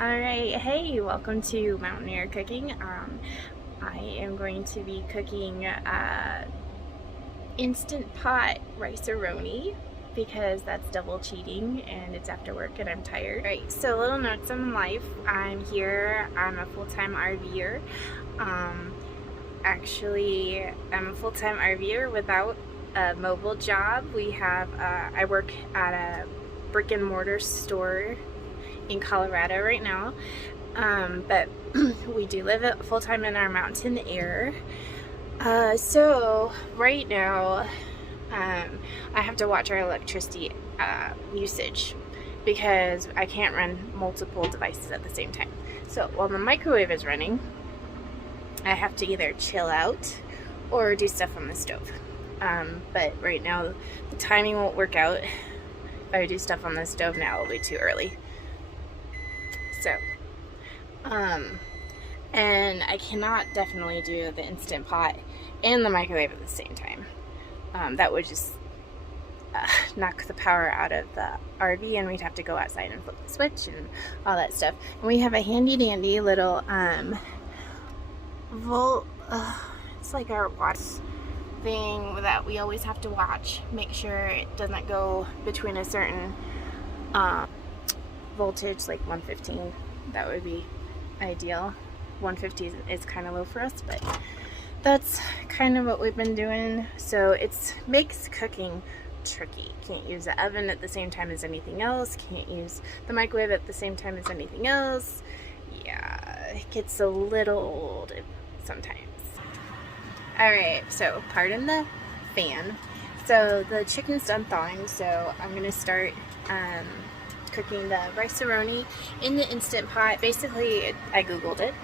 Alright, hey, welcome to Mountaineer Cooking. I am going to be cooking Instant Pot rice-a-roni because that's double cheating and it's after work and I'm tired. Alright, so little notes on life. I'm a full-time RVer. Actually, I'm a full-time RVer without a mobile job. I work at a brick and mortar store in Colorado right now, but we do live full-time in our mountain air. So right now I have to watch our electricity usage because I can't run multiple devices at the same time. So while the microwave is running, I have to either chill out or do stuff on the stove. But right now the timing won't work out. If I do stuff on the stove now, it'll be too early. So, and I cannot definitely do the Instant Pot and the microwave at the same time. That would just knock the power out of the RV and we'd have to go outside and flip the switch and all that stuff. And we have a handy dandy little, it's like our watch thing that we always have to watch. Make sure it doesn't go between a certain, voltage, like 115. That would be ideal. 150 is kind of low for us, but that's kind of what we've been doing. So it makes cooking tricky. Can't use the oven at the same time as anything else. Can't use the microwave at the same time as anything else. Yeah, it gets a little old sometimes. Alright, so pardon the fan. So the chicken's done thawing, so I'm gonna start cooking the rice-a-roni in the Instant Pot. Basically, I googled it.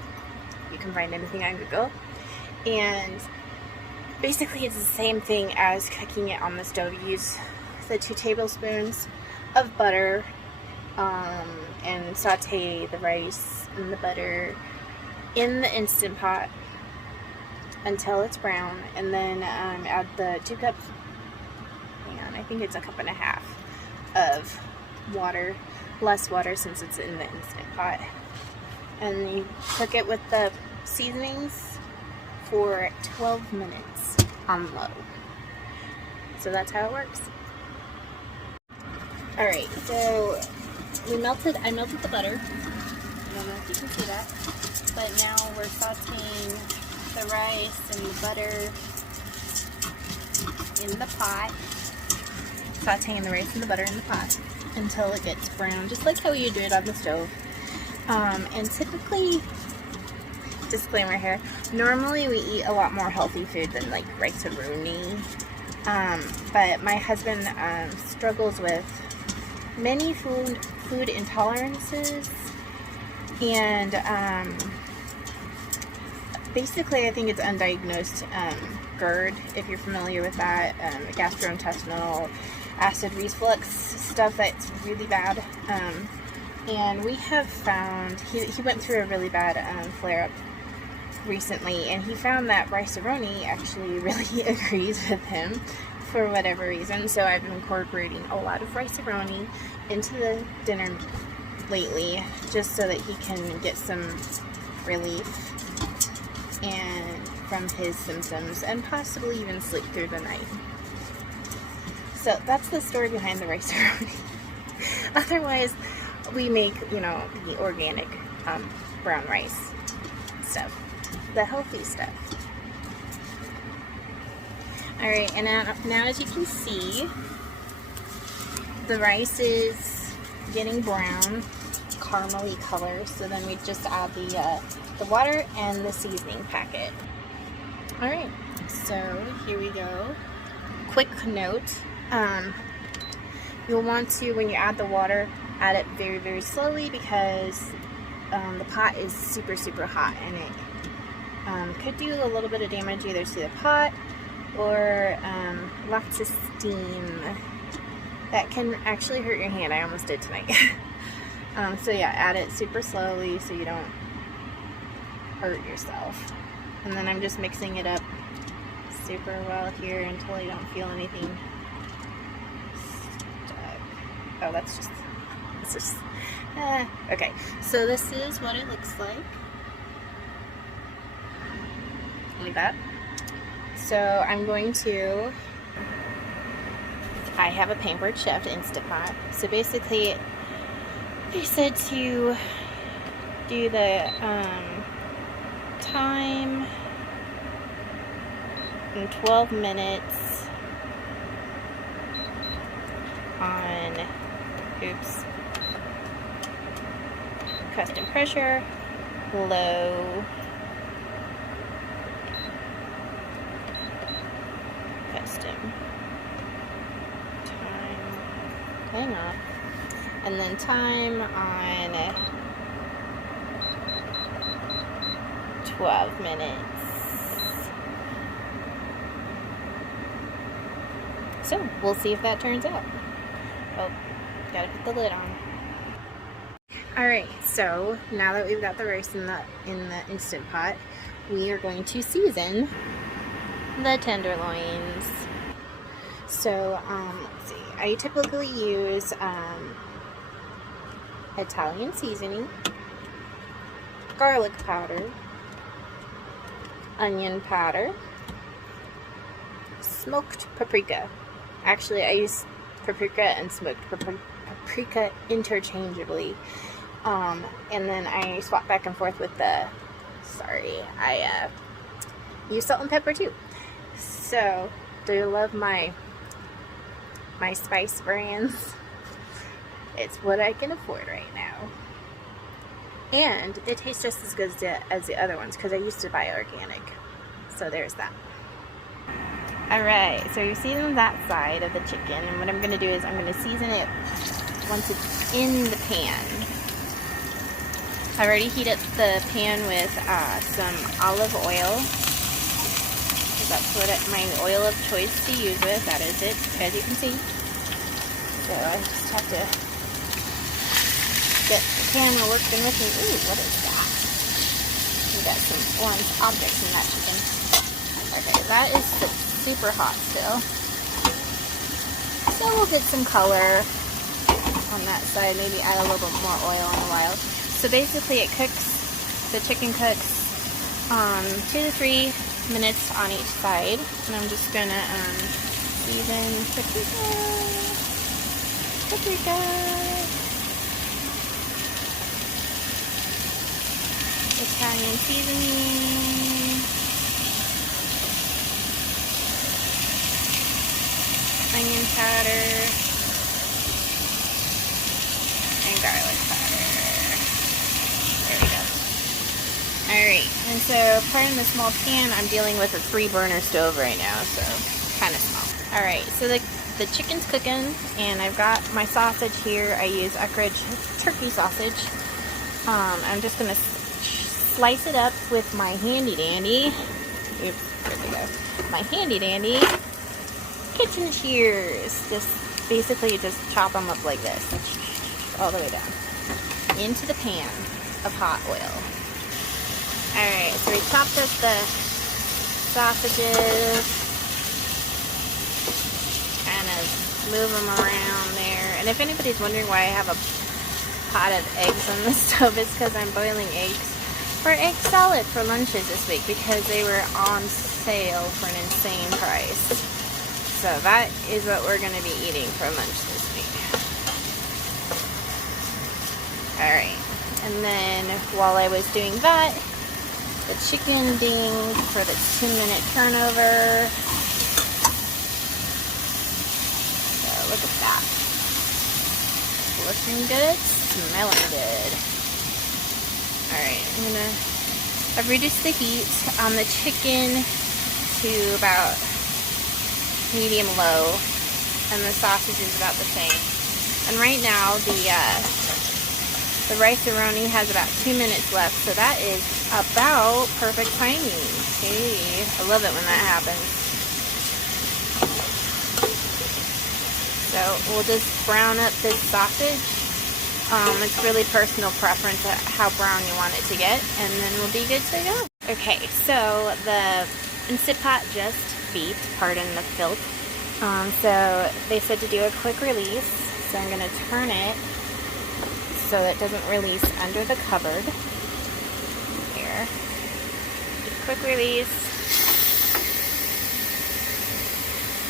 You can find anything on Google. And basically it's the same thing as cooking it on the stove. You use the 2 tablespoons of butter and saute the rice and the butter in the Instant Pot until it's brown, and then add the 2 cups, and I think it's a 1.5 cups of water, less water since it's in the Instant Pot, and you cook it with the seasonings for 12 minutes on low. So that's how it works. Alright, so I melted the butter. I don't know if you can see that, but now we're sauteing the rice and the butter in the pot. Sauteing the rice and the butter in the pot until it gets brown, just like how you do it on the stove. And typically, disclaimer here, normally we eat a lot more healthy food than like rice-a-roni. But my husband struggles with many food intolerances, and basically I think it's undiagnosed GERD, if you're familiar with that, gastrointestinal acid reflux stuff that's really bad. And we have found, he went through a really bad flare-up recently, and he found that rice-a-roni actually really agrees with him for whatever reason. So I've been incorporating a lot of rice-a-roni into the dinner lately, just so that he can get some relief and from his symptoms and possibly even sleep through the night. So that's the story behind the rice-a-roni. Otherwise, we make, the organic brown rice stuff, the healthy stuff. Alright, and now as you can see, the rice is getting brown, caramely color, so then we just add the water and the seasoning packet. Alright, so here we go. Quick note, you'll want to, when you add the water, add it very, very slowly because the pot is super, super hot, and it could do a little bit of damage either to the pot or lots of steam that can actually hurt your hand. I almost did tonight. So yeah, add it super slowly so you don't hurt yourself. And then I'm just mixing it up super well here until I don't feel anything stuck. Oh, it's just Okay, so this is what it looks like. Like that. So I'm going to, I have a Pampered Chef Instant Pot. So basically, they said to do the time in 12 minutes on, oops, custom pressure, low, custom time, hang on, and then time on 12 minutes. So we'll see if that turns out. Oh, gotta put the lid on. Alright, so now that we've got the rice in the Instant Pot, we are going to season the tenderloins. So, let's see. I typically use Italian seasoning, garlic powder, onion powder, smoked paprika. Actually, I use paprika and smoked paprika interchangeably. And then I swap back and forth with the, I use salt and pepper too. So, do you love my spice brands? It's what I can afford right now. And it tastes just as good as the other ones because I used to buy organic. So there's that. Alright, so you're seasoning that side of the chicken, and what I'm going to do is I'm going to season it once it's in the pan. I already heated the pan with some olive oil. That's what my oil of choice to use with. That is it, as you can see. So I just have to get the pan working with me. Ooh, what is that? We got some orange objects in that chicken. Okay, that is super hot still. So we'll get some color on that side. Maybe add a little bit more oil in a while. So basically it cooks, the chicken cooks 2 to 3 minutes on each side. And I'm just gonna season paprika, Italian seasoning, onion powder, and garlic powder. There we go. Alright, and so pardon the small pan, I'm dealing with a 3-burner stove right now, so kind of small. Alright, so the chicken's cooking, and I've got my sausage here. I use Eckrich turkey sausage. I'm just going to slice it up with my handy dandy. Oops, there we go. My handy dandy kitchen shears. Just basically just chop them up like this, all the way down into the pan of hot oil. Alright, so we chopped up the sausages, kind of move them around there. And if anybody's wondering why I have a pot of eggs on the stove, it's because I'm boiling eggs for egg salad for lunches this week because they were on sale for an insane price. So that is what we're going to be eating for lunch this week. Alright, and then while I was doing that, the chicken dinged for the 2-minute turnover. So look at that. Looking good, smelling good. Alright, I've reduced the heat on the chicken to about medium low, and the sausage is about the same. And right now the rice Roni has about 2 minutes left, so that is about perfect timing. Hey, I love it when that happens. So we'll just brown up this sausage. It's really personal preference how brown you want it to get, and then we'll be good to go. Okay, so the Instant Pot just beeped, pardon the filth. So they said to do a quick release, so I'm going to turn it so that it doesn't release under the cupboard. Here. Just quick release.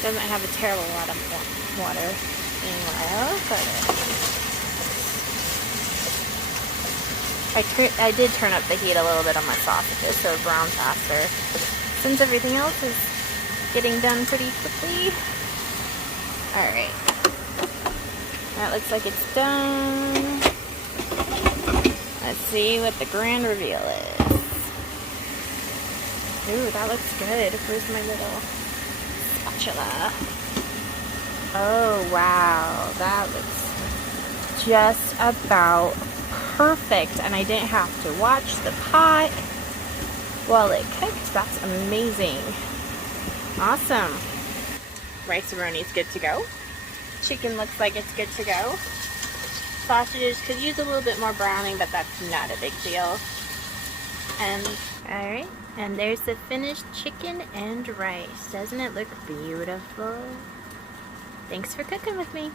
Doesn't have a terrible lot of water anywhere, but I did turn up the heat a little bit on my sausages so it brown faster. Since everything else is getting done pretty quickly. Alright. That looks like it's done. Let's see what the grand reveal is. Ooh, that looks good. Where's my little spatula? Oh, wow. That looks just about perfect. And I didn't have to watch the pot while it cooked. That's amazing. Awesome. Rice-a-roni is good to go. Chicken looks like it's good to go. Sausages could use a little bit more browning, but that's not a big deal. And alright, and there's the finished chicken and rice. Doesn't it look beautiful? Thanks for cooking with me.